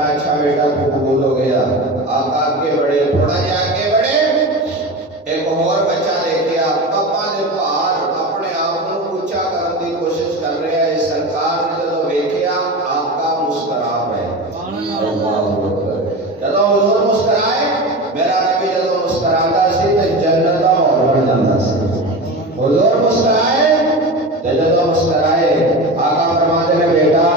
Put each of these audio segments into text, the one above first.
فرمایا اچھا بیٹا تو قبول ہو گیا. آقا آگے بڑھے, تھوڑا جا آگے بڑھے, ایک اور بچہ دیکھیا پپا دے بھار اپنے آپ کو اونچا کرنے کی کوشش کر رہا ہے. سرکار نے جدو ویکھیا آقا مسکرا پئے. جدو حضور مسکرائے, میرا نبی جدو مسکراتا سی تے جنت دا ماحول بن جاتا سی. حضور مسکرائے تے جدو مسکرائے آقا فرماتے نے بیٹا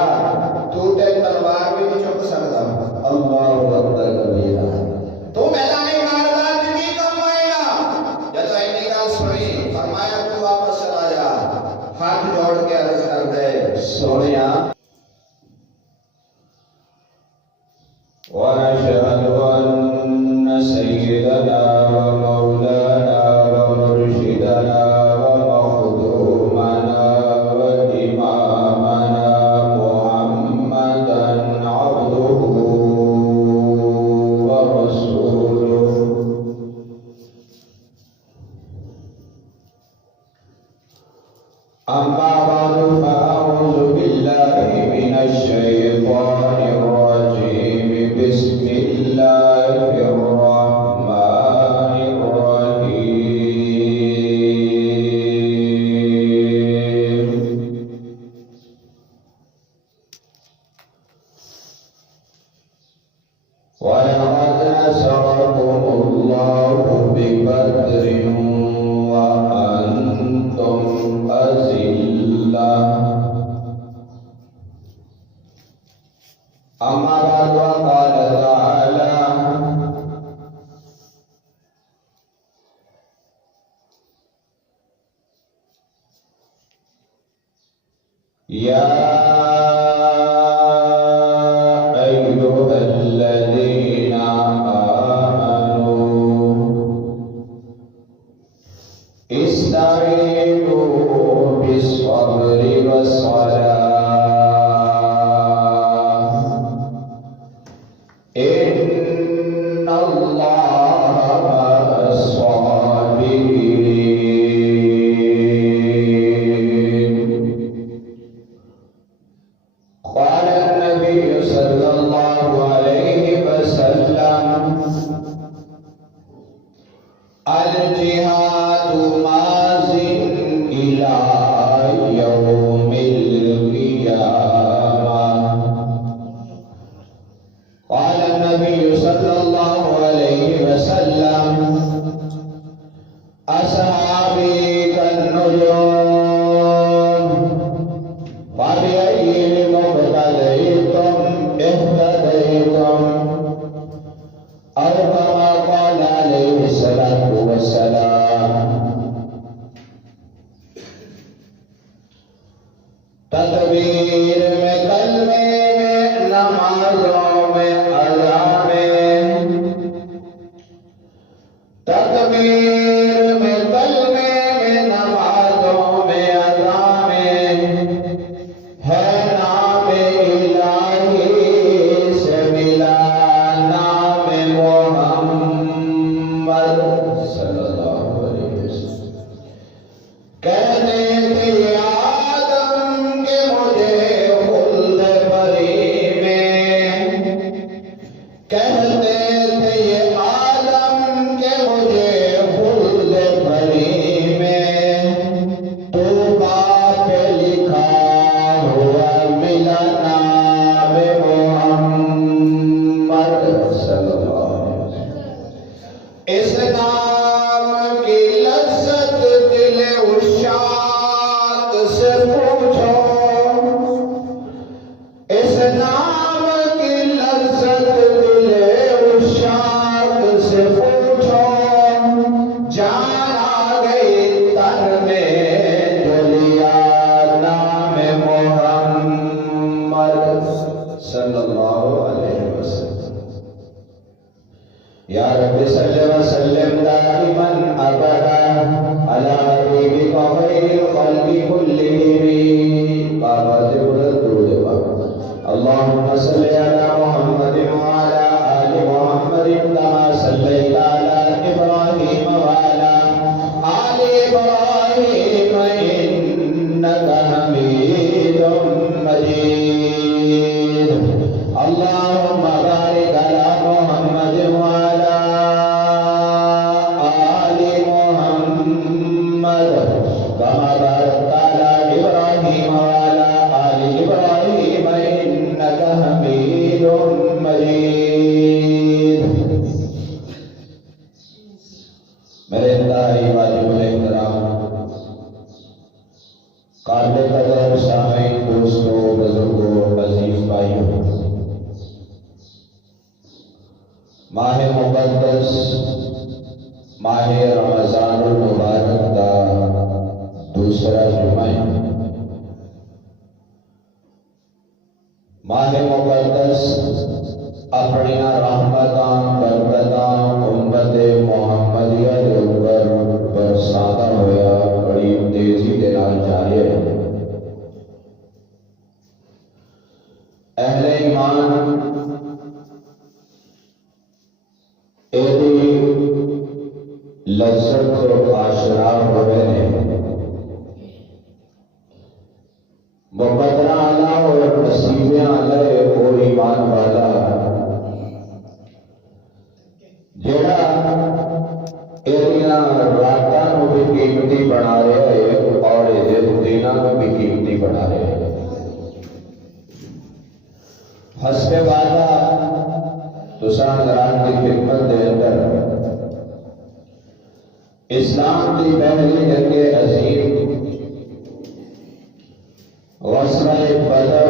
تو تے تلوار بھی نہیں چک سکتا. اللہ اکبر کبیرہ. تو میدان کارزات کی کم آئے گا. جدو اینی گل سنی فرمایا تو واپس چلا جا. ہاتھ جوڑ کے عرض کر دے سونیا وَنَشْهَدُ أَنَّ سَيِّدَنَا وَمَوْلَانَا وَمُرْشِدَنَا وَمَخْدُومَنَا وَإِمَامَنَا مُحَمَّدًا عَبْدُهُ وَرَسُولُهُ. أَمَّا بَعْدُ فَأَعُوذُ بِاللَّهِ مِنَ الشَّيْطَانِ الرَّجِيمِ. بسم الله الرحمن الرحيم. وَلَقَدْ نَصَرَكُمُ اللَّهُ بِبَدْرٍ وَأَنْتُمْ أَذِلَّةٌ. أما بعد وقال تعالى يا أيها الذين آمنوا استعينوا بالصبر والصلاة إن الله مع الصابرين. قال النبي صلى الله عليه وسلم الجهاد ماضٍ إلى يوم القيامة. قال النبي صلى الله عليه وسلم أصحابي كالنجوم فبأيهم اقتديتم اهتديتم أو كما قال عليه الصلاة والسلام. تکبیر میں کلمے میں نمازوں میں اذان میں. تکبیر میں کلمے میں نمازوں میں اذان میں ہے نام الہی سے ملا نام محمد صلی اللہ علیہ وسلم. کہتے تھے آدم کے مجھے خلد بری میں. کہتے تھے یہ آدم کے مجھے خلد بری میں. تو باپ لکھا ہوا ملا نام محمد صلی اللہ علیہ وسلم. اس نام کی لذت دل عشاق سے پوچھو. اس نام کی لذت دل عشاق سے پوچھو. جان آ گئی تن میں جو لیا نام محمد صلی اللہ علیہ وسلم. یا رب صلی وسلم دائما ابدا على حبیبک خیر الخلق كلهم. بابا سے بلند درود پاک. اللهم صل على محمد وعلى آل محمد كما صليت على إبراهيم وعلى آل إبراهيم إنك حميد مجيد. اللهم ماہ مقدس ماہ رمضان المبارک دا دوسرا جمعہ ماہ مقدس اپنی رحمتاں برکتاں امت محمدیہ دے اوپر برساتا ہویا بڑی تیزی دے نال جاری ہے۔ اہل ایمان ایدی لذت و آشنا ہوئے نے مقدرہ اللہ اور نصیبیں اللہ اور ایمان والا جڑا ایدیاں راتاں نو بھی قیمتی بنا رہے ہیں اور دیناں نو بھی قیمتی بنا رہے ہیں۔ حسب وعدہ تساں حضرات کی خدمت دے اندر اسلام کی پہلی جنگ عظیم غزوہ بدر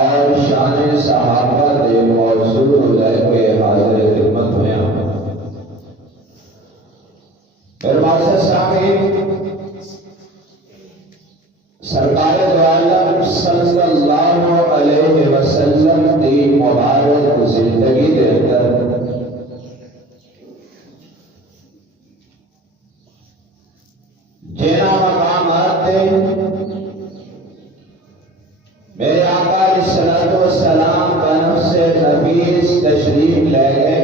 اور شان صحابہ دے موضوع لے کے حاضر خدمت ہویا۔ پھر معزز سامعین، سرکار دو عالم صلی اللہ علیہ وسلم دی مبارک زندگی دے اندر جینا مقامات دے میرے آقا علیہ السلام کا نفس نفیس تشریف لے گئے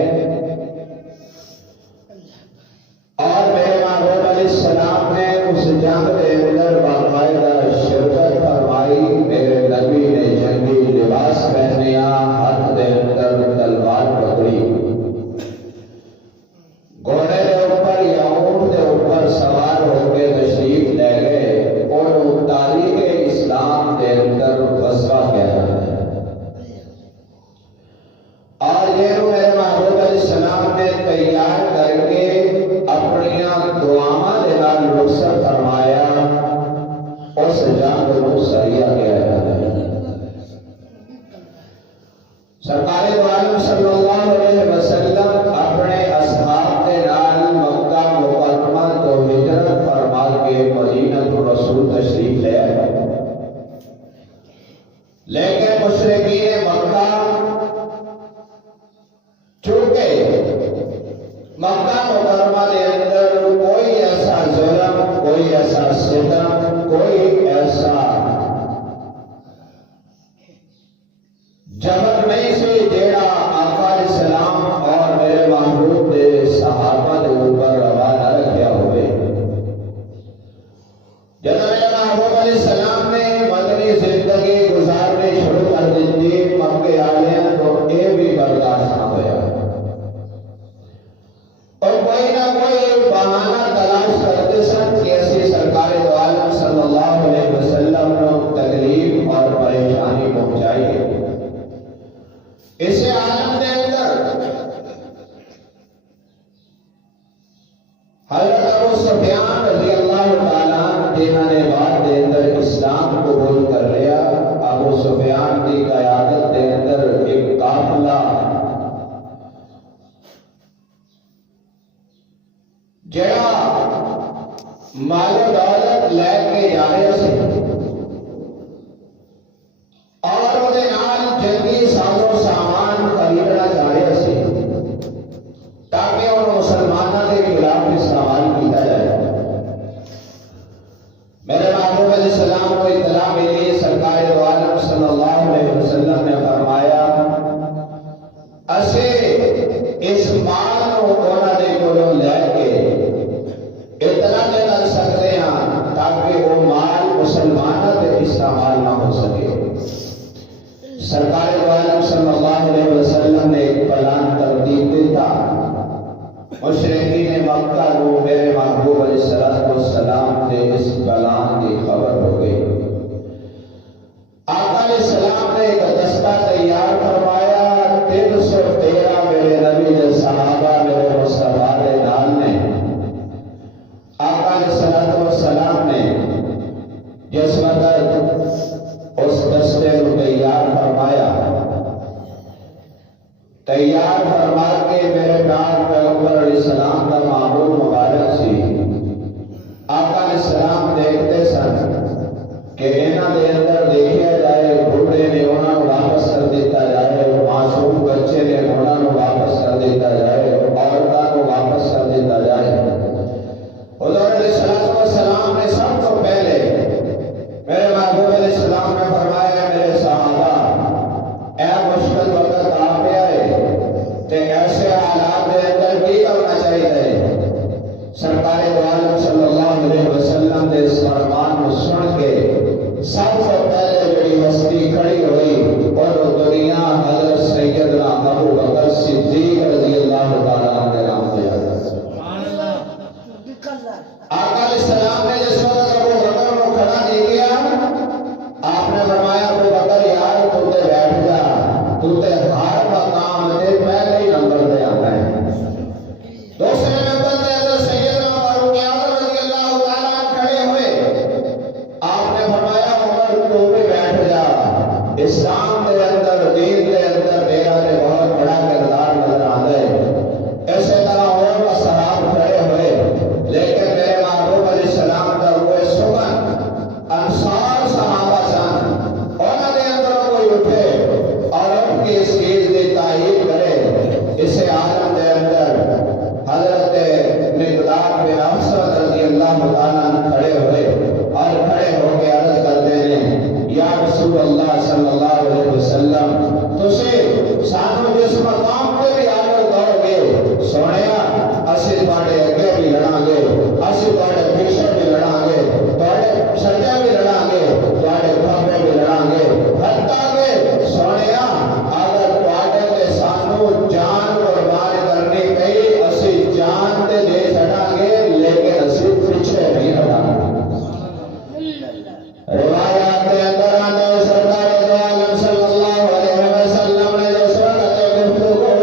اور میرے محبوب علیہ السلام نے اس جنگ کے اندر باقاعدہ شرکت فرمائی۔ میرے نبی نے جنگی لباس پہنیا، ہاتھ دے اندر تلوار پکڑی، گھوڑے دے اوپر یا اونٹ دے اوپر سوار ہو کے تشریف لے گئے اور تاریخ اسلام دے اندر غزوہ کہہ رہا ہے۔ اور یہ میرے محبوب علیہ السلام نے تیار کر کے اپنی دعاواں دے نال رخصت فرمایا، اس جنگ نو سریہ کہہ رہا ہے۔ سرکار دو عالم صلی اللہ علیہ وسلم اپنے اصحاب کے نال مکہ مکرمہ تو ہجرت فرما کے مدینہ رسول تشریف لے آئے، لیکن مشرکین مکہ چونکہ مکہ مکرمہ کے اندر کوئی ایسا ظلم، کوئی ایسا ستم، کوئی ایسا جبر نہیں سی جیڑا آقا علیہ السلام اور میرے محبوب دے صحابہ دے اوپر روا نہ رکھیا ہوئے۔ جب میرے محبوب علیہ السلام نے مدنی زندگی گزارنے شروع کر دی، مکے والے تو یہ بھی برداشت نہ ہوا اور کوئی نہ کوئی بہانہ تلاش کرتے سن کیسے سرکار دو عالم صلی اللہ علیہ وسلم کو تکلیف اور پریشانی پہنچائیے۔ اسے عالم دے اندر حضرت ابو سفیان رضی اللہ تعالیٰ جنہوں نے بعد دے اندر اسلام قبول کر لیا، ابو سفیان کی قیادت دے اندر ایک قافلہ جڑا مال و دولت لے کے جا رہے سے اور وہ جنگی ساز و سامان خریدنا چاہ رہے سے تاکہ ان مسلمانوں کے خلاف استعمال کیا جائے۔ میرے محبوب علیہ السلام کو اطلاع ملی، سرکار دو عالم صلی اللہ علیہ وسلم نے فرمایا اسے اس مال کو انہوں نے کولوں لے کے اتنا دے کر سکتے ہیں تاکہ وہ مال مسلمانوں کے استعمال نہ ہو سکے۔ سرکار دو عالم صلی اللہ علیہ وسلم نے ایک پلان ترتیب دیتا، مشرکین مکہ کو میرے محبوب علیہ السلام سے اس پلان کی خبر ہو گئی۔ آقا علیہ السلام نے ایک دستہ تیار فرمایا، 313 میرے نبی کے صحابہ میرے مصطفیٰ کے نام نے آقا علیہ السلام نے جس وقت اس دستے کو تیار فرمایا، تیار فرما کے میرے پاک پیغمبر علیہ السلام کا معمول مبارک سی آقا علیہ السلام دیکھتے سن کہ انہاں دے اندر دیکھیا جائے بوڑھے نے انہاں نوں واپس کر دیتا جائے، معصوم بچے نے انہاں نوں واپس کر دیتا جائے، عورتاں کو واپس کر دیتا جائے۔ حضور علیہ السلام نے سب کو پہلے میرے محبوب علیہ السلام نے فرمایا میرے صحابہ اے مشکل وقت آپ پہ آئے تے ایسے حالات کے اندر کی کرنا چاہیے؟ سرکار دو عالم صلی اللہ علیہ وسلم نے اس فرمان کو سن کے سب سے پہلے جڑی ہستی کھڑی ہوئی اور دنیا حضرت سیدنا ابو بکر صدیق رضی اللہ تعالیٰ عنہ نام دیا۔ آقا علیہ السلام نے جس وقت ابو بکر کو کھڑا نہیں کیا آپ نے فرمایا ابو بکر یار تو تے بیٹھ جا، تو تے ہر مقام دے پہلے ہی نمبر دے آتا ہے۔ دوسرے نمبر دے حضرت سیدنا فاروق اعظم رضی اللہ تعالیٰ عنہ کھڑے ہوئے، آپ نے فرمایا عمر تو بھی بیٹھ جا، اسلام دے اندر دین دے اندر تیرا نے بہت بڑا کردار نظر آتا ہے۔ ایسے طرح اور اصحاب کھڑے ہوئے، لیکن میرے محبوب علیہ السلام کا ہوئے سمن انصار صحابہ سن، انہوں نے اندر کوئی اٹھے اور ان کی اس چیز کی تائید کرے۔ اسے عالم دے اندر حضرت مقداد بن اسود رضی اللہ تعالیٰ عنہ کھڑے ہوئے اور کھڑے ہو کے عرض کرتے ہیں یا رسول اللہ صلی اللہ علیہ وسلم تسی سانو جس مقام پہ بھی آگے دوڑ گے سونیا اسی تواڈے اگے بھی لڑاں گے، اسی تواڈے پیچھے بھی لڑاں گے، تواڈے سجے بھی لڑاں گے، تواڈے کھبے بھی لڑاں گے، حتیٰ کہ سونیا اگر تواڈے تے سانو جان قربان کرنی پئی اسی جان تے دے چھڑاں گے لیکن اسی پیچھے نہیں ہٹاں گے۔ روایات کے اندر آنے سرکار دو عالم صلی اللہ علیہ وسلم نے جس وقت گفتگو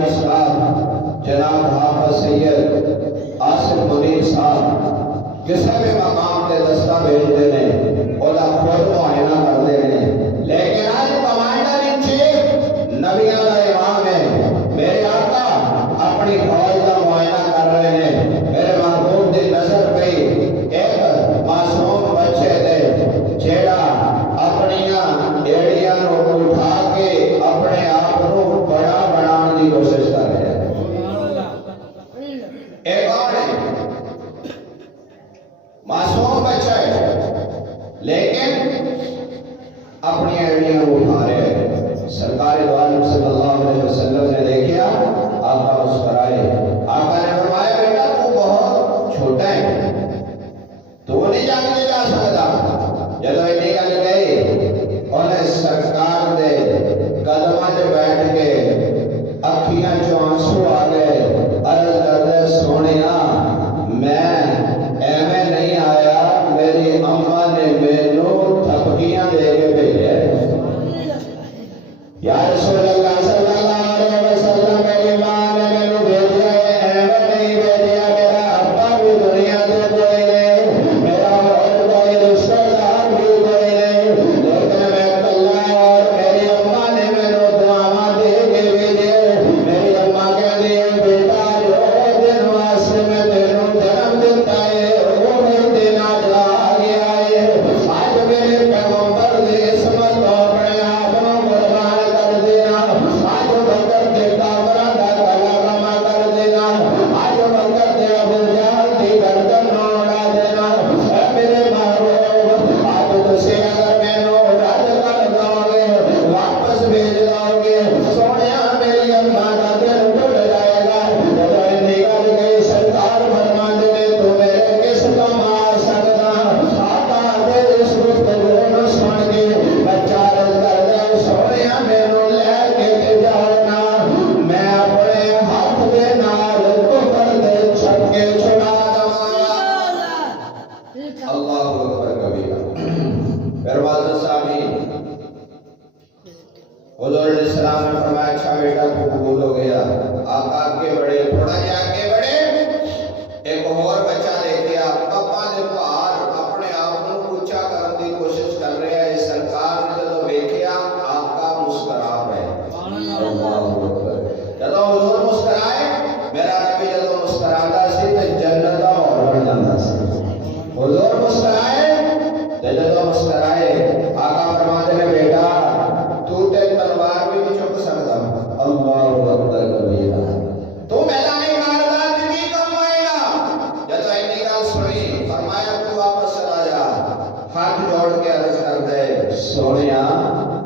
قائد صاحب جناب حافظ سید آصف منیر صاحب کسی بھی مقام تے دستاویز دینے اودا خود معائنہ کر دینے، لیکن آج کمانڈر ان چیف نبیوں کا امام ہے، میرے آقا اپنی فوج کا معائنہ کر رہے ہیں، میرے محبوب دی نظر پہ ایک معصوم بچے دے جیڑا اپنیاں ایڑیاں نو اٹھا کے اپنے آپ کو بڑا بنانے کی کوشش کر رہے ہیں۔ ایک اور ہے معصوم بچہ ہے لیکن اپنی ایڑیاں کو اٹھا رہے ہیں۔ سرکار دو عالم صلی اللہ علیہ وسلم نے دیکھا، آقا مسکرائے، آقا نے فرمایا بیٹا تو بہت چھوٹا ہے، تو نہیں جان کے جا سکتا۔ جدو یہ نکل گئی انہیں سرکار دے قدماں تے بیٹھ کے اکھیاں چوں آنسو آ گئے، عرض کردے سونیا میں ایویں نہیں آیا، میری اماں نے مینوں تھپکیاں دے کے بھیجا ہے۔ یا رسول اللہ صلی اللہ علیہ وسلم میری ماں نے مینوں بھیجا ہے، ایویں نہیں بھیجا، میرا ابا بھی دنیا تے کوئی نہیں، میرا اور کوئی رشتہ دار بھی کوئی نہیں، لیکن میں کلا اور میری اماں نے مینوں دعاواں دے کے بھیجے۔ میری اماں کہندی ہے بیٹا جو دن واسطے میں تینوں جنم دیتا ہے وہ دن آج آ گیا ہے، آج میرے پیغمبر دی عصمت تو اپنے آپ کو قربان کر دینا، آج بکر کے کافراں دا گلا رما کر دینا، آج بکر کے ابو جہل دی گردن اڑا دینا۔ اے میرے محبوب آج تسی اگر مینوں رد کر دو گے، واپس بھیج دو گے، سونیا میری اماں دا دل ٹوٹ جائے گا۔ جب نکل گئی سرکار فرماندے نے تو میرے کس کام آ سکتا، آقا دے اس گفتگو نو سن کے بچہ عرض کردے سونیا مینوں لے کے تے جاؤ نا، میں اپنے ہاتھ دے نال کفر دے چھکے چھڑا دواں۔ اللہ اکبر کبیرہ۔ پھر معزز سامعین حضور علیہ السلام نے فرمایا اچھا بیٹا تو قبول ہو گیا، آقا آگے بڑھے، تھوڑا جا آگے بڑھے، ایک اور بچہ دیکھیا پپا دے پار اپنے آپ کو اونچا کرنے کی کوشش کر رہا ہے۔ سرکار نے جدو دیکھیا آقا مسکرا رہے، اللہ اکبر۔ جدو حضور مسکرائے، میرا نبی جدو مسکراتا سی تے جنت دا ماحول بن جاتا سی۔ حضور مسکرائے تے جدو مسکرائے آقا فرماتے نے بیٹا تو تے تلوار بھی نہیں چک سکتا، اللہ اکبر کبیرہ، تو میدان کارزات بھی کم آئے گا۔ جدو اینی گل سنی فرمایا تو واپس چلا جا، ہاتھ جوڑ کے عرض کر دے سونیا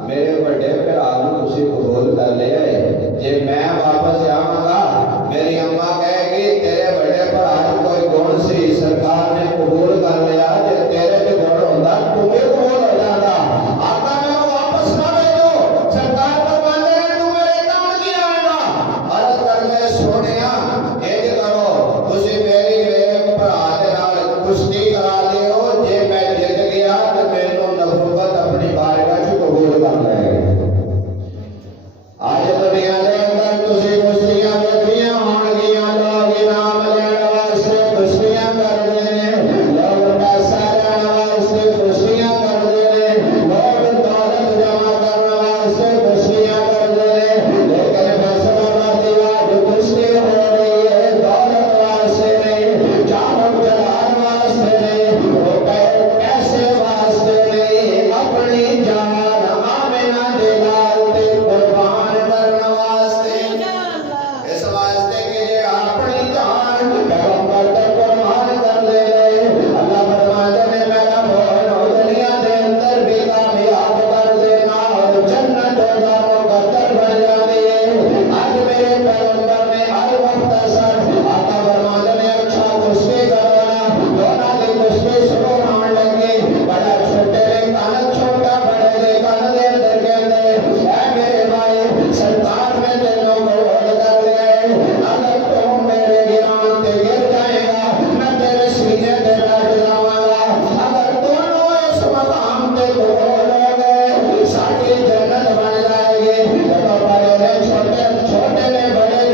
میرے بڑے بھرا نوں تسی قبول کر لیا ہے، جے میں واپس جاواں گا میری اماں کہے گی تیرے بڑے بھرا وچ کوئی گن سی، سرکار نے قبول کر لیا، جے تیرے تے گن ہوندا تو بھی قبول ہو جاندا۔ آقا مینوں واپس نہ بھیجو، سرکار فرماندے نے تو میرے کام کی آئے گا۔ عرض کر دے سونیا انج کرو تسی میری میرے بھرا دے نال کشتی کرا لیو، جے میں جت گیا تے مینوں نبوت اپنی بارگاہ وچ قبول کر لے گی۔ آج دنیا دے اندر تسی کشتیاں ویکھیاں ہون گیاں، لوگ انعام لین واسطے کشتیاں کردے نے، لوگ پیسہ لین واسطے کشتیاں کردے نے، لوگ دولت جمع کرنے واسطے کشتیاں کردے نے، لیکن فیصلہ بادی آج کشتی ہو رہی ہے دولت واسطے نہیں، چاہت جلال واسطے نہیں، روپے پیسے واسطے نہیں، اپنی جان آمنہ دے لال تے قربان کرنے واسطے۔ اس واسطے کہ جے اپنی جان پیغمبر تے قربان کر لے اللہ فرماتے نے میرا بہن دنیا دے اندر بھی کامیاب کر دینا اور جنت دا مقدر بن جاندی ہے۔ آج میرے پیغمبر نے المختصر آقا فرماتے نے اچھا کشتی کروانا، دونوں کی کشتی شروع ہون لگی، بڑا چھوٹے نے کان چھوٹا بڑے دے کان دے اندر کہندے اے میرے بھائی سرکار نے تینوں قبول کر لیا ہے، اگر تو میرے گران تے گر جائے گا میں تیرے سینے تے بیٹھ جاواں گا، اگر دونوں اس مقام تے قبول ہو گئے ساڈی جنت بن جائے گی۔ جب بڑے نے چھوٹے، چھوٹے نے بڑے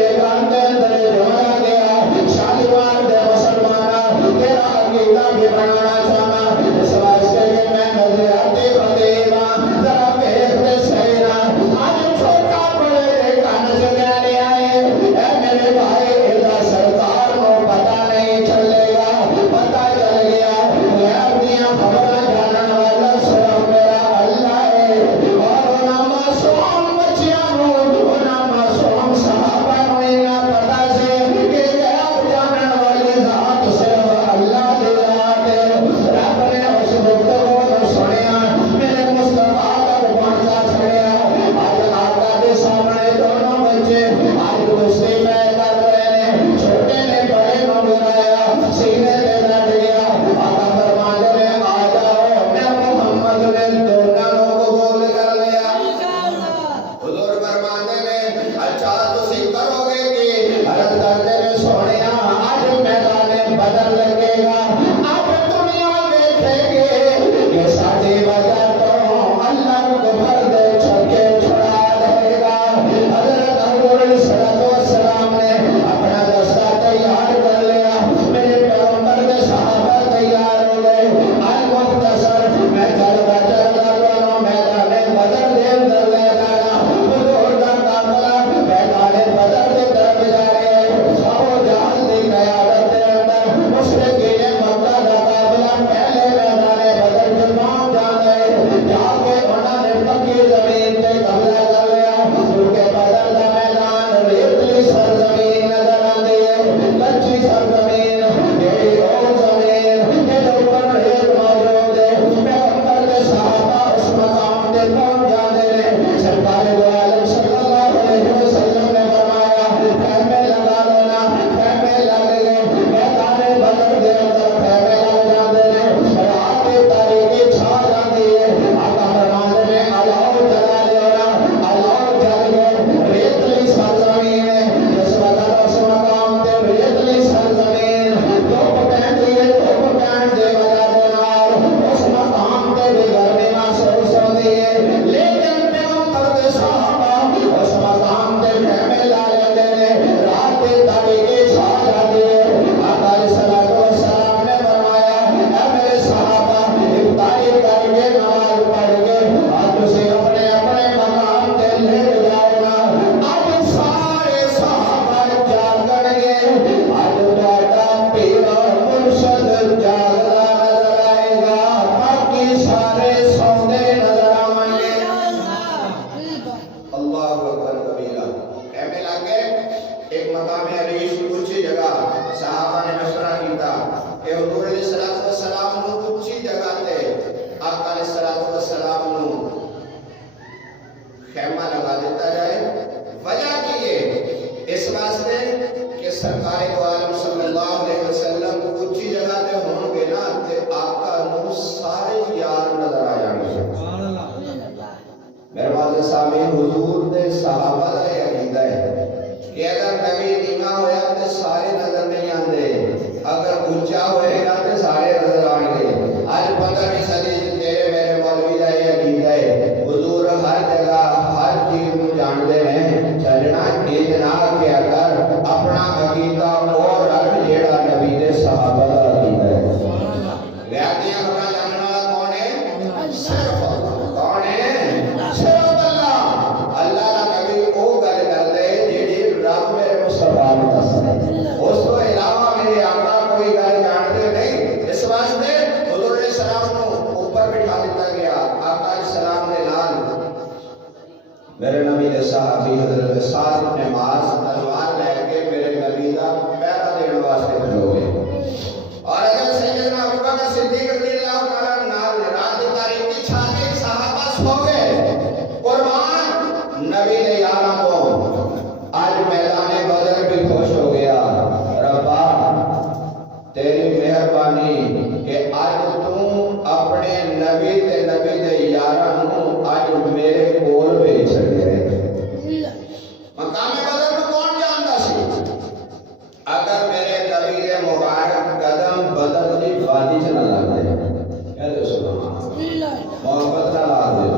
کی وجہ تو اللہ کو بھر دے چھکے چھڑا دے گا۔ حضرت حضور صلی اللہ علیہ وسلم نے اپنا دستہ تیار کر لیا، میرے پیغمبر کے صحابہ تیار ہو گئے۔ المختصر میں چلتا چلتا دونوں میدان بدر دے اندر لے جانا، حضور کا قافلہ میدان بدر کی طرف جا رہے ہیں۔ ابو جہل کی قیادت کے اندر مشرکین مکہ کا قافلہ پہلے میدان بدر میں پہنچ جاتا ہے، جہاں پہ انہوں نے پکی زمین پہ قبضہ کر لیا، کیونکہ بدر کا میدان ریتلی سرزمین نظر آتی ہے، کچی سرزمین، یہی وہ زمین کہ جو اوپر ریت موجود ہے۔ پیغمبر کے صحابہ اس مقام پہ پہنچ جاتے ہیں۔ سرکار دو عالم صلی اللہ علیہ وسلم نے فرمایا خیمے لگا دینا، خیمے لگے گئے، میدان بدر کے اندر خیمے لگ جاتے ہیں، رات کی تاریکی چھا جاتی ہے۔ آقا فرماتے ہیں الاؤ جلا لینا، الاؤ جل گئے، ریتلی سرزمین ہے، جس وقت اس مقام پہ ریتلی سرزمین، دھوپ پہنتی ہے، دھوپ پہن دے وجہ دینار اس مقام پہ بھی گرمی محسوس ہوتی ہے، لیکن پیغمبر کے صحابہ اس مقام پہ خیمے لا لیتے ہیں، رات کی تاریکی چھا جاتی ہے۔ آقا علیہ الصلوۃ والسلام نے فرمایا اے میرے صحابہ افطاری کر کے نماز پڑھ کے آج تسی اپنے اپنے مقام پہ لیٹ جاؤ گا۔ اب سارے صحابہ جاگن گے، آج تہاڈا پیر مرشد جاگدا نظر آئے گا، باقی سارے سوندے نظر آئیں گے۔ اللہ اکبر کبیرہ۔ خیمے لگے ایک مقام عریش اونچی جگہ، صحابہ نے مشورہ کیتا کہ حضور علیہ الصلوۃ والسلام نو اونچی جگہ تے آقا علیہ الصلوۃ والسلام نو خیمہ لگا دیتا جائے۔ وجہ کی ہے اس واسطے کہ سرکار دو عالم صلی اللہ علیہ وسلم اونچی جگہ تے ہون گے نا تے آقا نو سارے یار نظر آ جان گے۔ میرے معزز سامعین، حضور دے صحابہ دا یہ عقیدہ ہے کہ اگر نبی نیما ہویا تے سارے نظر نہیں آندے، اگر اونچا ہوئے گا تے سارے نظر آن گے۔ آج 15ویں صدی تیرے میرے مولوی دا یہ عقیدہ ہے، حضور ہر جگہ ہر چیز کو جانتے ہیں، چلنا اتنا کہ اگر اپنا عقیدہ اور رکھ جیڑا نبی دے صحابہ دا عقیدہ ہے۔ غیب دیاں خبراں جاننے والا کون ہے؟ صرف اللہ۔ کون ہے؟ صرف اللہ۔ اللہ دا نبی وہ گل کرتے جیڑی رب میرے مصطفیٰ نے دسنا، اس کو علاوہ میرے آقا کوئی گل جانتے نہیں۔ اس واسطے حضور علیہ السلام کو اوپر بٹھا دیتا گیا، آقا علیہ السلام نے نال میرے نبی دے صحابی حضرت سعد بن معاذ تلوار لے کے میرے نبی دا پہرا دین واسطے کھلو گئے، اور اگر سیدنا ابوبکر صدیق رضی اللہ تعالیٰ نال رات کی تاریکی چھا کے صحابہ سو گئے، قربان نبی نے یاراں کو آج میدان بدر بھی خوش ہو گیا۔ ربا تیری مہربانی کہ آج تم اپنے نبی تے نبی دے یاراں نو آج میرے کول بھیج چھڑے۔ مقام بدر کو کون جانتا سی؟ اگر میرے نبی دے مبارک قدم بدر دی وادی چ نہ لگ دے، کہہ دو سبحان اللہ، محبت نہ لا دے۔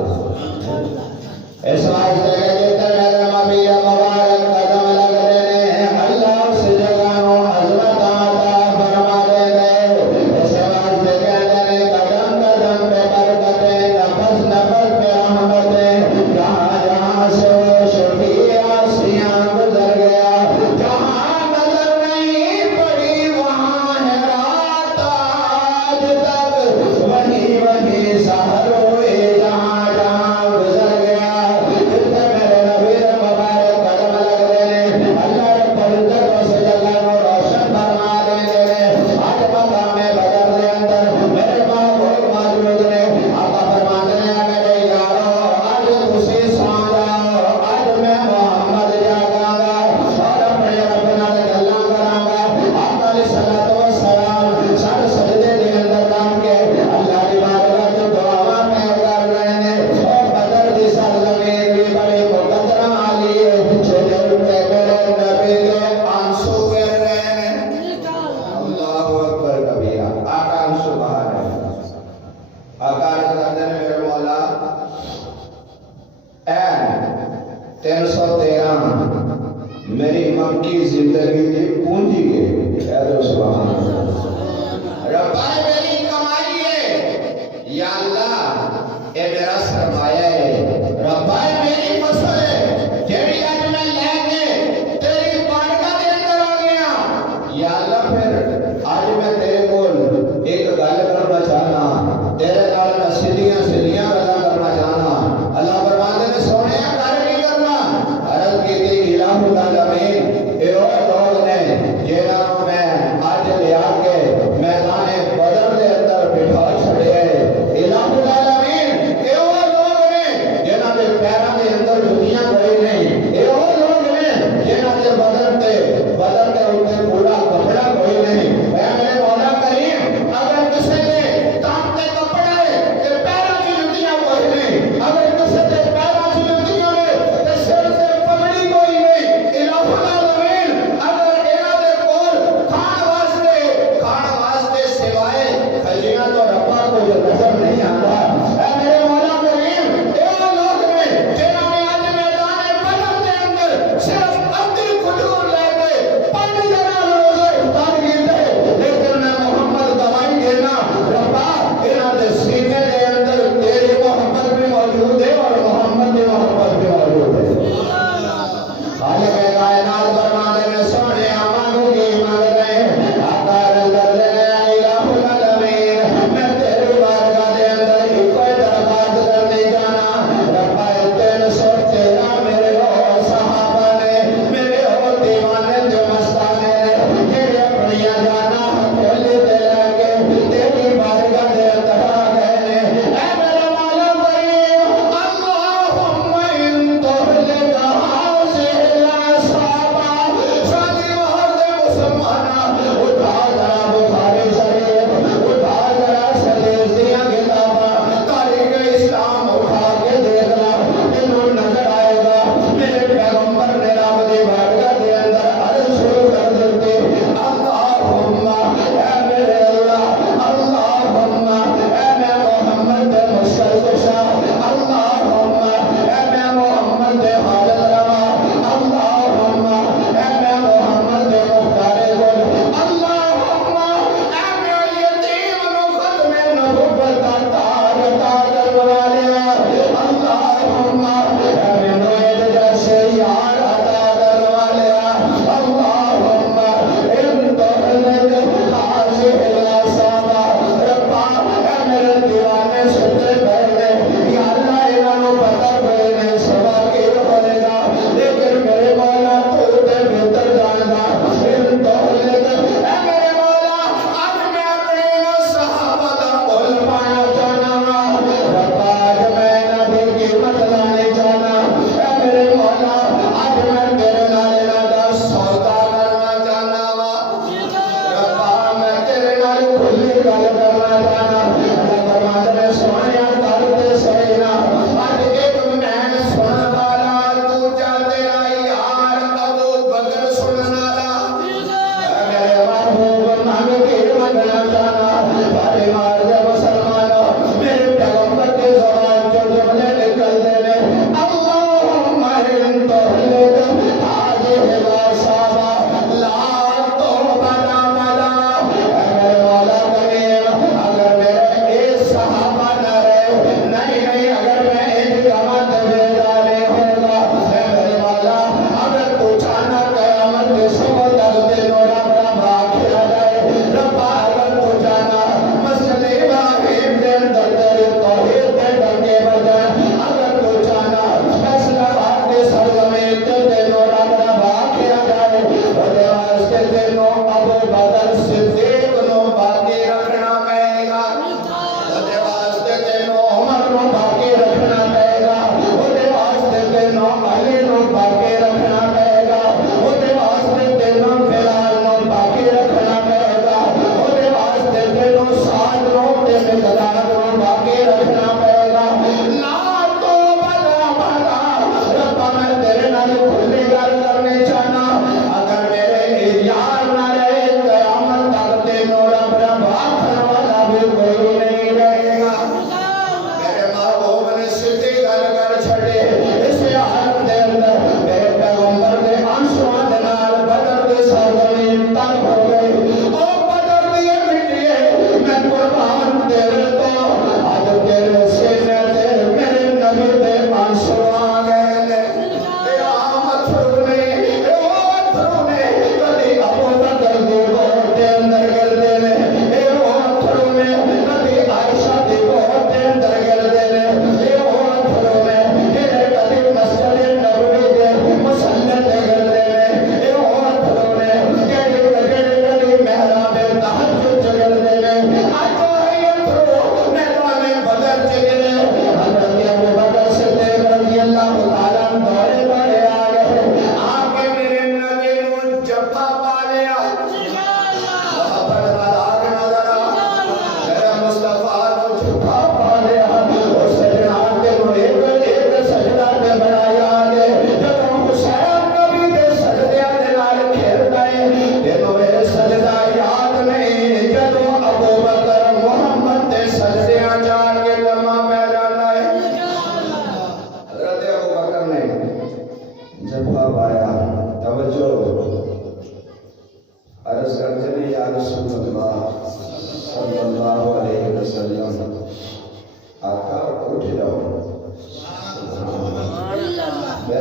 اس واسطے کہ جتنے میرے نبی دے مبارک قدم لگ دے اللہ اس جگہ نو عظمت عطا فرما دے دے۔ اس واسطے کہتے ہیں قدم قدم پہ برکتیں، نفس نفس پہ رحمتیں، جہاں جہاں سے وہ شفیع آسیاں گزر گیا، جہاں نظر نہیں پڑی وہاں ہے رات، آج تک وہی وہی سحر ہوئے، جہاں جہاں گزر گیا۔ جتنے میرے نبی دینا میری مکی زندگی کی پونجی ہے. کہہ دو سبحان اللہ. ربا میری کمائی ہے یا اللہ اے میرا سرمایہ ہے. ربا میری فصل ہے جیڑی اج میں لے کے تیری بارگاہ دے اندر آ گیا یا اللہ. پھر اج میں تیرے کول ایک گل کرنا چاہنا, تیرے نال میں سیدھیاں سیدھیاں گلاں کرنا چاہنا. اللہ فرماتے نے سونے کر نہیں کرنا. عرض کی تھی الہ العالمین اے او لوگ نے جنہاں نوں میں اج لیا کے میدان بدر دے اندر بٹھا چھڑے. الہ العالمین اے او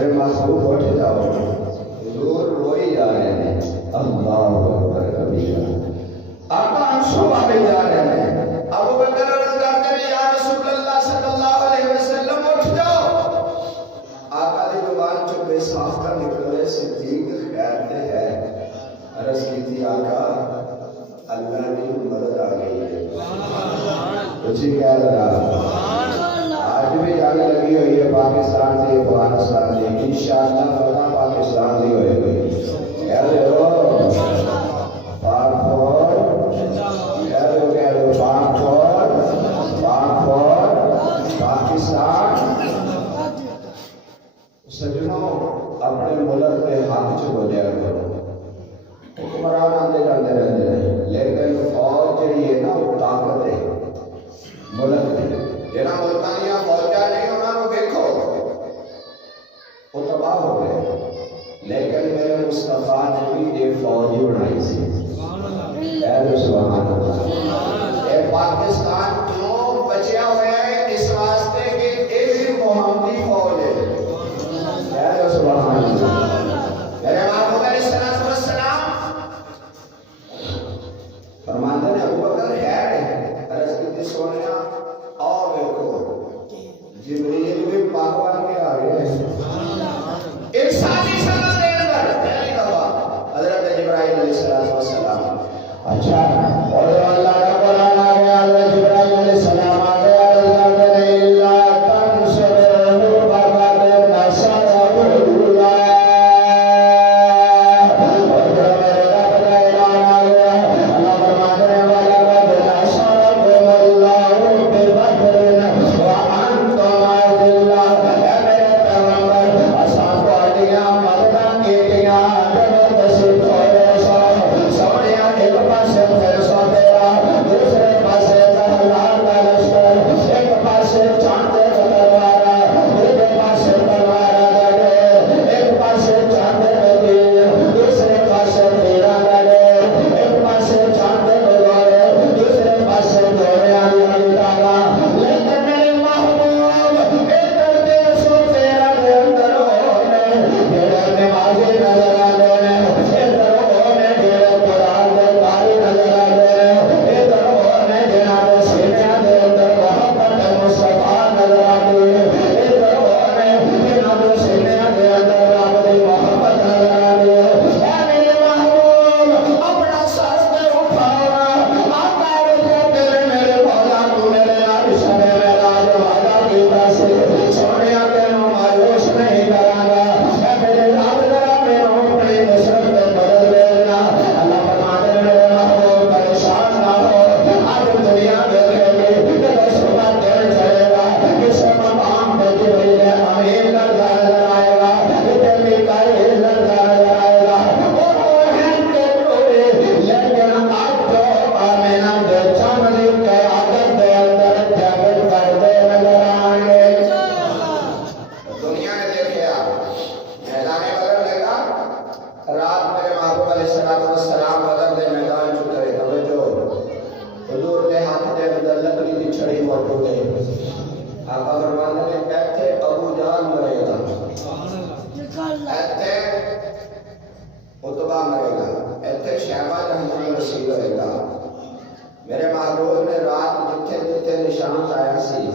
میرے محبوب اٹھ جاؤ، حضور روئی جا رہے ہیں، اللہ اکبر کبیرہ، آقا آنسو بہے جا رہے ہیں۔ ابو بکر عرض کرتے ہیں یا رسول اللہ صلی اللہ علیہ وسلم اٹھ جاؤ۔ آقا دی زبان چو بے صاف کر نکلے، صدیق خیرتے ہیں، عرض کی تھی آقا اللہ کی مدد آ گئی ہے۔ اسی کہہ رہا آج بھی جانے لگی ہوئی ہے پاکستان سے افغانستان سے، انشاءاللہ فتح پاکستان سے ہوئے گی۔ کہہ رہے ہو پاک فور، کہہ رہے ہو پاک فور، پاک فور پاکستان۔ سجنوں اپنے ملک کے حق چ بولیا کرو، حکمران آتے جاتے رہتے ہیں، لیکن فوج جڑی ہے نا وہ طاقت ہے ملک کی۔ جنہاں ملکاں دیاں فوجاں نہیں انہاں نوں دیکھو وہ تباہ ہو گئے، لیکن میرے مصطفیٰ نے بھی ایک فوج ہی بنائی سی۔ اے سبحان اللہ، اے پاکستان کیوں بچیا ہوا ہے؟ اس واسطے کہ یہ بھی محمدی فوج ہے۔ اے سبحان اللہ، میرے محبوب علیہ السلام فرماتے ہیں ابو بکر خیر ہے، عرض کی سونیا اور دیکھو جبریل بھی پاک بن کے آ گئے ہیں۔ انسانی شکل کے اندر پہلی دفعہ حضرت جبرائیل علیہ السلام، اچھا اور اللہ کا قرآن آ گیا، حضرت جبرائیل علیہ السلام آ گیا، اللہ نے اللہ تنصرہ فقد نصرہ اللہ، اور میرے رب کا اعلان آ گیا، اللہ فرماتے ہیں وَلَقَدْ نَصَرَكُمُ اللَّهُ بِبَدْرٍ وَأَنْتُمْ أَذِلَّةٌ۔ اے میرے پیغمبر اساں تہاڈیاں مدداں کیتیاں جب تسی تھوڑے سو، سونیا ایک پاسے پھر سو تیرا، دوسرے پاسے 10,000 کا لشکر، ایک پاسے چاندے کا تلوار، دوسرے پاسے تلوار لگے، ایک پاسے چاندے کا تیر، دوسرے پاسے تیرا لگے، ایک پاسے چاندے کا گھوڑے، دوسرے پاسے گھوڑے والی تالا، لیکن میرے محبوب ادھر 313 کے اندر ہونے جڑے نمازی نظر آتے ہیں، ادھر ہونے جڑے قرآن کے قاری نظر آتے ہیں، ادھر ہونے جنہاں کے سینے کے اندر محبت مصطفیٰ نظر آتی ہے، ادھر ہونے جنہاں کے سینے کے اندر رب کی محبت نظر آتی ہے۔ اے میرے محبوب اپنا سر پہ اٹھاؤ، آقا رضا تیرے میرے مولا تو میرے عرش میں معراج وعدہ کیتا سی، سونیا تینوں مایوس نہیں کراں گا، اے میرے رب ذرا مینوں اپنی نصرت تے مدد دینا۔ اللہ فرماتے ہیں میرے محبوب پریشان نہ ہو، آج دنیا دیکھے گی جب صبح دن چلے گا، کسی مقام پہ جبریل امین لڑتا نظر آئے گا، کسی میکائیل لڑتا نظر آئے گا، اور وہ ہیں کہ کوئی، لیکن اب جو آمینہ دے چاندی قیادت دے اندر جگت کرتے نظر آئیں گے۔ دنیا نے دیکھا میدان بدر دیکھا، رات میرے محبوب علیہ السلام بدر دے میدان چکے، توجہ حضور کے ہاتھ دے اندر لکڑی کی چھڑی موجود ہے، آقا فرماتے ہیں ایتھے ابو جہل مرے گا، ایتھے عتبہ مرے گا، ایتھے شیبہ جہنم رسید ہوئے گا۔ میرے محبوب نے رات جتھے جتھے نشان آیا سی،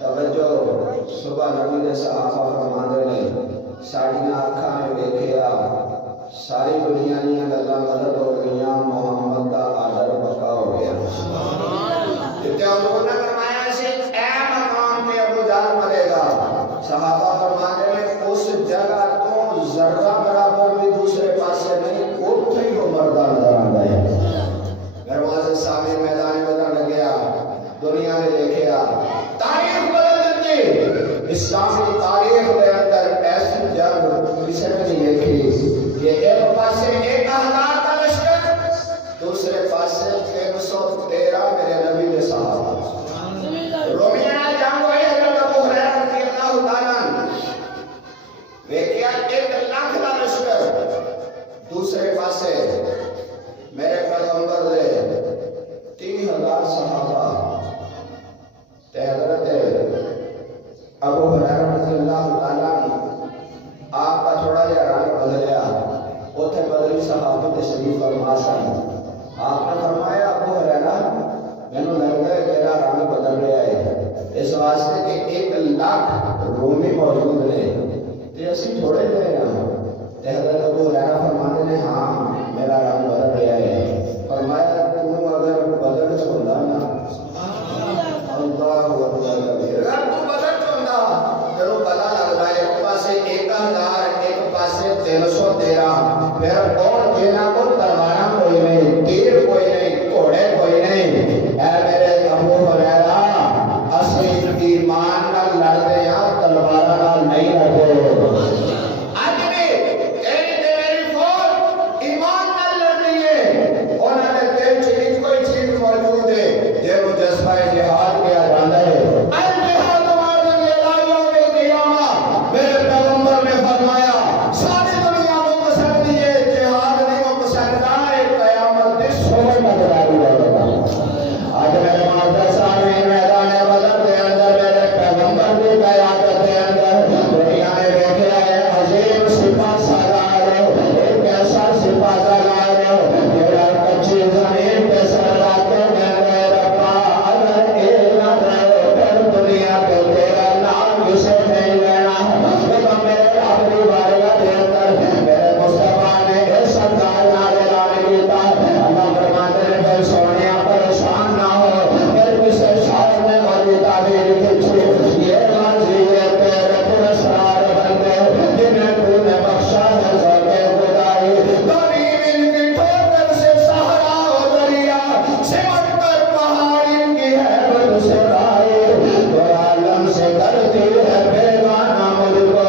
توجہ صبح نبی نے صحابہ فرماندے نے ساڑیاں اکھاں نے ویکھیا، ساری دنیا دیاں گلاں مدد ہو گئیاں، محمد دا آڈر پکا ہو گیا۔ جتنے حضور نے فرمایا سی اے مقام پہ ابو جہل مرے گا، صحابہ فرماتے ہیں اس جگہ تو ذرہ برابر بھی دوسرے پاسے نہیں، اوتھے ہی وہ مردہ نظر آ گئے۔ دروازے سامنے میدان بدر لگیا، دنیا نے دیکھا، تاریخ بدل دیتی، اسلامی تاریخ کے اندر ایسی جنگ کسی نے نہیں دیکھی کہ ایک پاسے 1,000 کا لشکر، دوسرے پاسے 313 میرے نبی کے صحابہ۔ رومیاں جنگ ہوئی، حضرت ابو ہریرہ رضی اللہ تعالیٰ عنہ دیکھیا 1,00,000 کا لشکر، دوسرے پاسے میرے پیغمبر دے 30,000 صحابہ تے حضرت ابو ہریرہ رضی تشریف فرما سن. آپ نے فرمایا ابو ہریرہ مینوں لگتا ہے تیرا رنگ بدل رہا ہے اس واسطے کہ 1,00,000 رومی موجود نے تے اسی تھوڑے جہے ہاں. تے حضرت ابو ہریرہ فرماتے ہیں ہاں میرا رنگ بدل رہا ہے. فرمایا تو اگر بدل چھوڑا نا اللہ اکبر کبیر اگر تو بدل چھوڑا تینوں پتا لگتا ہے ایک پاسے 1,000 ایک پاسے 313 پھر اور جینا کو تلواراں کوئی نہیں تیر کوئی نہیں گھوڑے کوئی نہیں. اے میرے ابو ہریرہ اسی ایمان نال لڑتے ہیں تلواراں نال نہیں لڑتے. اج بھی تیری تے میری فوج ایمان نال لڑ رہی ہے. انہاں دے دل وچ کوئی چیز موجود ہے جے کو جذبہ جہاد کیا جاندا ہے. الجہاد مارن کے یوم القیامہ میرے پیغمبر نے فرمایا ساری دنیا کو پسند ہے جہاد نہیں کو پسند ہے قیامت دے صبح نظر آ رہی ہے. آج میرے مادر سامنے میدان بدر کے اندر میرے پیغمبر کی قیادت کے اندر دنیا نے دیکھا ہے عظیم سپاہ سالار ایک ایسا سپاہ سالار جڑا کچی زمین پہ سراتے میں ربا اگر اے نہ رہے پھر دنیا کے تیرا نام کسے نہیں لینا. تو میرے اپنی بارگاہ کے اندر میرے مصطفیٰ نے اس سرکار نال اعلان کیتا اللہ فرماتے ہیں بے سونیا پریشان نہ ہو پھر کسی شاعر نے بڑی تعبیر کھینچی یہ غازی ہے تیرے پرسرار بندے جنہیں تو نے بخشا ہے ذوق خدائی. کبھی ان کی ٹھوکر سے سہارا ہو دریا سمٹ کر پہاڑ ان کی حیبت سے آئی تو عالم سے کرتی ہے بیگانہ مجھ کو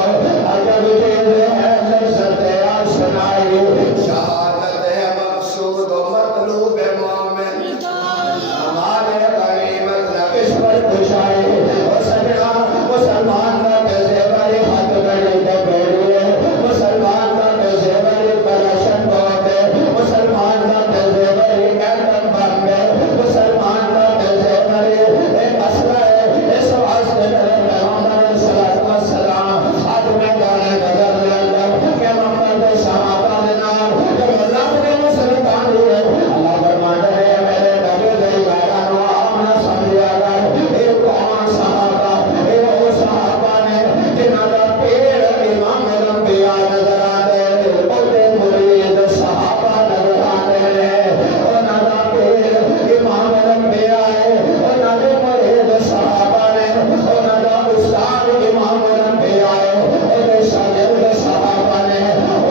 عجب چیز ہے لذت آشنائی. شہادت ہے مقصود و مطلوب مومن ہمارے غنیمت نقش پر کشائی. اور سجنا مسلمان کا کیسے بڑی حد گڑی کے بیڑیے مسلمان کا کیسے بڑی پرشن بہتے مسلمان کا کیسے بڑی ایٹم بم ہے مسلمان کا کیسے بڑی ایک اسرہ ہے. اس واسطے میرے پیغمبر صلی اللہ علیہ وسلم آج میں جانے نظر لے اندر کہ محمد صحابہ دینا جب اللہ نے مسلمان ہوئے اللہ فرماتا ہے میرے نبی دے گارانو آمنا سمجھا گا ایک کون صحابہ ایک وہ صحابہ نے جنہاں دا پیر امام الانبیاء نظر آتے اوتے مرید صحابہ نظر آتے انہاں دا پیر امام الانبیاء ہے انہاں دے مرید صحابہ نے انہاں دا استاد امام الانبیاء ہے انہاں شاگرد صحابہ نے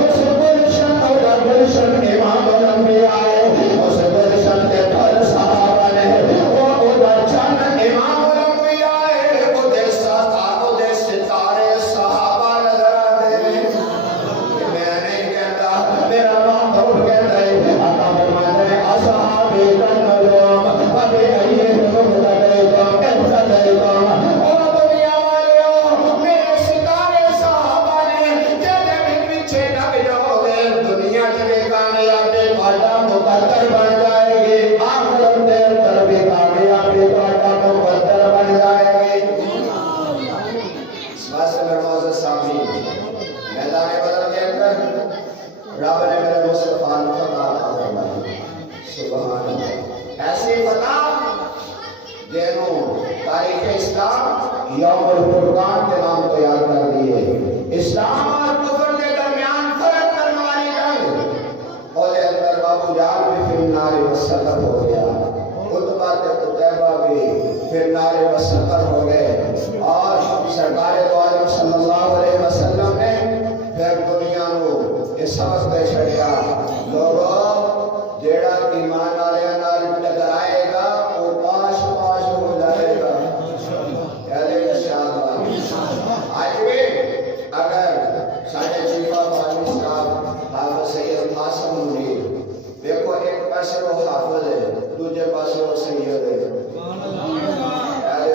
اس گلشن اور گلشن امام الانبیاء ہے اس گلشن کے پھل صحابہ نے وہ چن امام الانبیاء ہے وہ دے ستارے صحابہ نظر آتے ہیں. میں نہیں کہتا میرا محبوب کہتا ہے آقا فرماتے ہیں اصحابی کنجوم ابھی ایہم مقتدیتم اقتدیتم. او دنیا والیوں میرے ستارے صحابہ نے جنہیں بھی پیچھے نہ بجو گے دنیا کی کامیابی والا مقدر بن جائے گی آخرت دیر تر بھی کامیابی والا مقدر بن جائے گی. اس بات سے میرے معزز سامعین میدان بدر کے اندر رب نے میرے مصطفیٰ نے فتح عطا فرمائی. سبحان اللہ ایسی فتح جنہوں تاریخ اسلام یوم الفرقان کے نام کو یاد کر دیے. اسلام اور کفر کے درمیان فرق کرنے والی جنگ اور اندر ابو جہل بھی فی النار والسقر ہو گیا عتبہ قتیبہ بھی فی النار والسقر ہو گئے. اور سرکار دو عالم صلی اللہ علیہ وسلم نے پھر دنیا کو اس سبق دے چھڑیا لوگوں جیڑا ایمان والے نال ٹکرائے گا وہ پاش پاش ہو جائے گا. کہہ دے انشاءاللہ. آج بھی اگر ساڑھے چیفہ بانی صاحب حافظ سید قاسم منیر دیکھو ایک پاسے وہ حافظ ہے دوسرے پاسے وہ سید ہے. کہہ دے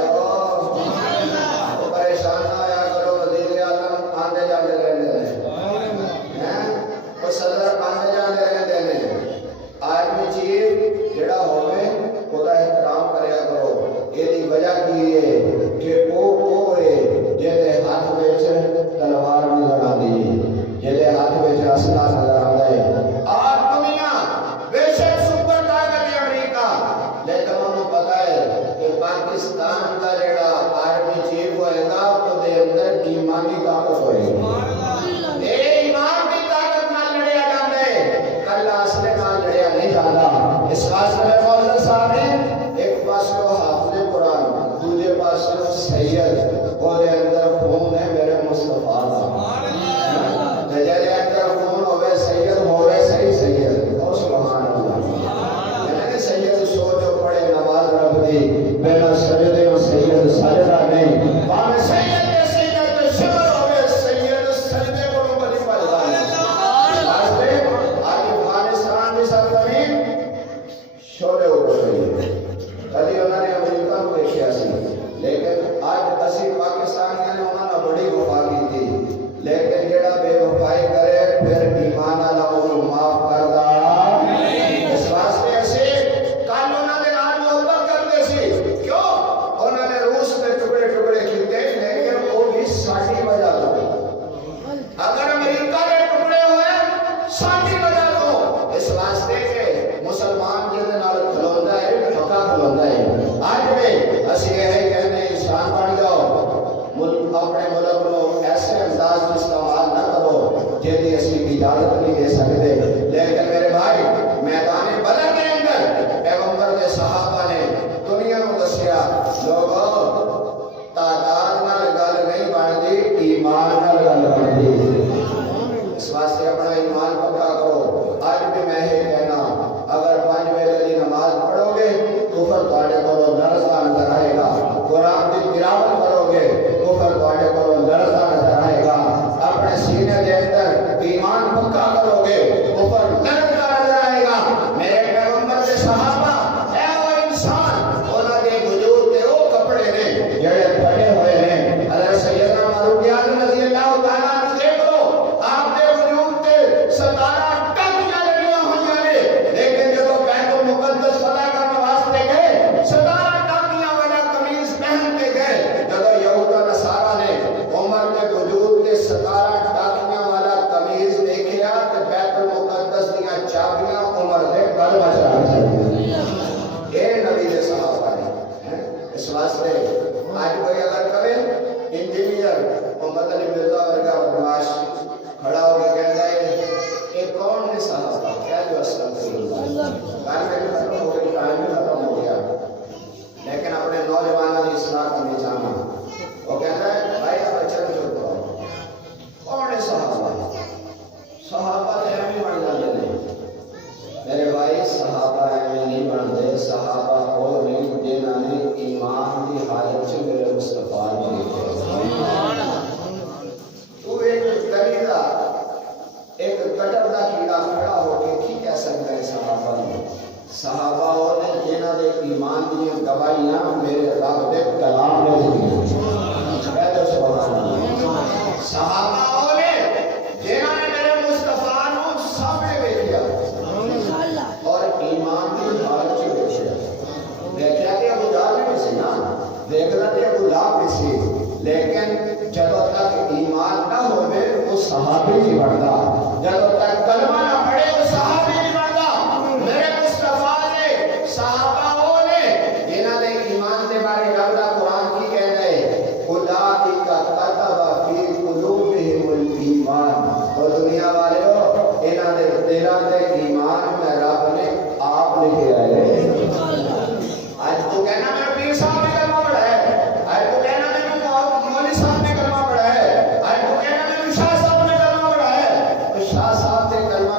وہ دے اندر خون ہے میرے مصطفیٰ دا جے اندر خون ہوئے سید ہوئے صحیح سید او سبحان اللہ یعنی سید سوچو پڑے نماز رب دی بنا سجدے و سید سجدہ نہیں باہم سید دے سید شمر ہوئے سید سجدے کو نمبری پڑھا آج افغانستان بھی سرزمین شولے اوپر رہی ہے کبھی انہوں نے امریکہ کو دیکھا سی لیکن آج اسی پاکستانیاں نے انہوں نے بڑی وفا کی تھی لیکن جڑا بے وفائی کرے پھر ایمان اللہ کو معاف کر دا اس واسطے ایسے کل انہوں نے نام محبت کرتے سی کیوں انہوں نے روس میں ٹکڑے ٹکڑے کیتے لیکن وہ بھی ساٹھی وجہ دو اگر امریکہ کے ٹکڑے ہوئے ساٹھی وجہ دو اس واسطے کہ مسلمان جنہیں نال کھلوندہ ہے پکا کھلوندہ ہے آج بھی اسی یہ کہنے انسان بن جاؤ اپنے ملک کو ایسے انداز میں استعمال نہ کرو جیدی اسی اجازت نہیں دے سکتے لیکن میرے بھائی میدان بدر کے اندر پیغمبر کے صحابہ نے دنیا کو دسیا لوگوں تعداد نال گل نہیں بن دی ایمان نال گل بن دی اس واسطے اپنا ایمان پکا کرو آج بھی میں یہ کہنا اگر 5 ویلے کی نماز پڑھو گے کفر تواڈے کولوں لرزدا نظر آئے گا قرآن کی تلاوت کرو گے کفر تواڈے کولوں لرزدا نظر آئے گا اپنے سینے دے اندر ایمان پکا کرو گے کفر لرزدا نظر آئے گا میرے پیغمبر کے صحابہ اے وہ انسان انہاں دے وجود تے وہ کپڑے نے جڑے پھٹے ہوئے ہیں حضرت سیدنا فاروق اعظم رضی اللہ تعالیٰ عنہ دیکھ لو آپ دے وجود تے 17 ٹکیاں لگیاں ہوئیاں نے لیکن جب بیت المقدس فتح کرنے واسطے گئے 17 ٹکیاں والا قمیض پہن کے گئے جب یہودا نصارا نے عمر کے وجود تے 17 ٹکیاں والا قمیض دیکھیا تے بیت المقدس دیاں چابیاں عمر دے گل وچ رکھ چھڈیاں اے نبی دے صحابہ نے اس واسطے آج کوئی اگر کرے انجینئر محمد علی مرزا ورگا بدماش کھڑا ہو کے کہتا ہے کہ کون نے صحابہ کیا جو استغفراللہ کار میں بھی ختم ہو گئی ٹائم بھی ختم ہو گیا لیکن اپنے نوجوانوں کی اصلاح کرنی چاہنا وہ کہتا ہے بھائی آپ اچھا بھی چھوڑ دو کون ہے صحابہ صحابہ تو ایویں بن جاتے ہیں میرے بھائی صحابہ ایویں نہیں بنتے صحابہ وہ نہیں جنہاں نے ایمان کی حالت سے میرے مصطفیٰ نے تو ایک گلی دا ایک گٹر دا کیڑا کھڑا ہو کے کی کہہ سکتا ہے صحابہ نے صحابہ وہ نے جنہاں دے ایمان دی گواہیاں میرے رب دے کلام نے دی کہہ دو سبحان اللہ صحابہ وہ نے جنہاں نے میرے مصطفیٰ نو سامنے دیکھا اور ایمان کی حالت سے دیکھا دیکھا کہ ابو جہل بھی سی نا دیکھنا کہ ابو لہب بھی سی لیکن جب تک ایمان نہ ہوئے وہ صحابی نہیں بنتا جب تک کلمہ نہ پڑھے وہ صحابی نہیں بنتا میرے مصطفیٰ نے صحابہ وہ نے جنہاں نے ایمان کے بارے اللہ قرآن کی کہہ رہے اولئک کتب فی قلوبہم الایمان اور دنیا والے انہاں دے دلاں دے ایمان میں رب نے آپ لکھے آئے آج تو کہنا میرا پیر صاحب نے کلمہ پڑھا ہے آج تو کہنا میرا مولوی صاحب نے کلمہ پڑھا ہے آج تو کہنا میرا شاہ صاحب نے کلمہ پڑھا ہے تو شاہ صاحب نے کلمہ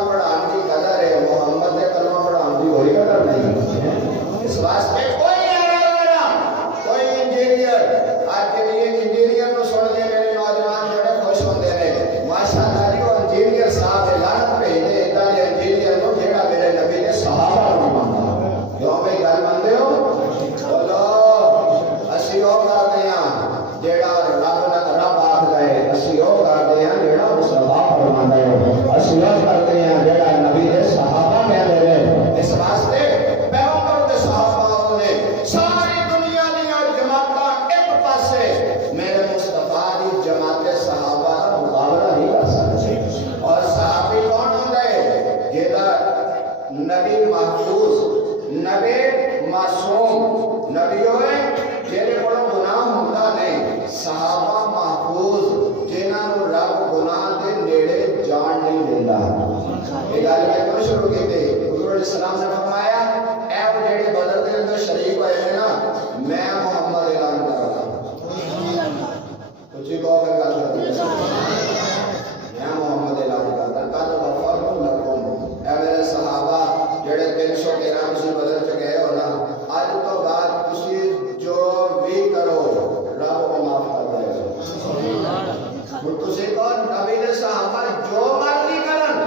میرے صحابہ جو مرضی کرن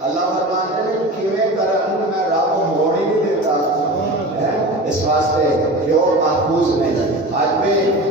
اللہ فرماتے ہیں کیویں کرن میں رب ہوڑی نہیں دیتا اس واسطے کہ وہ محفوظ نہیں. آج بھی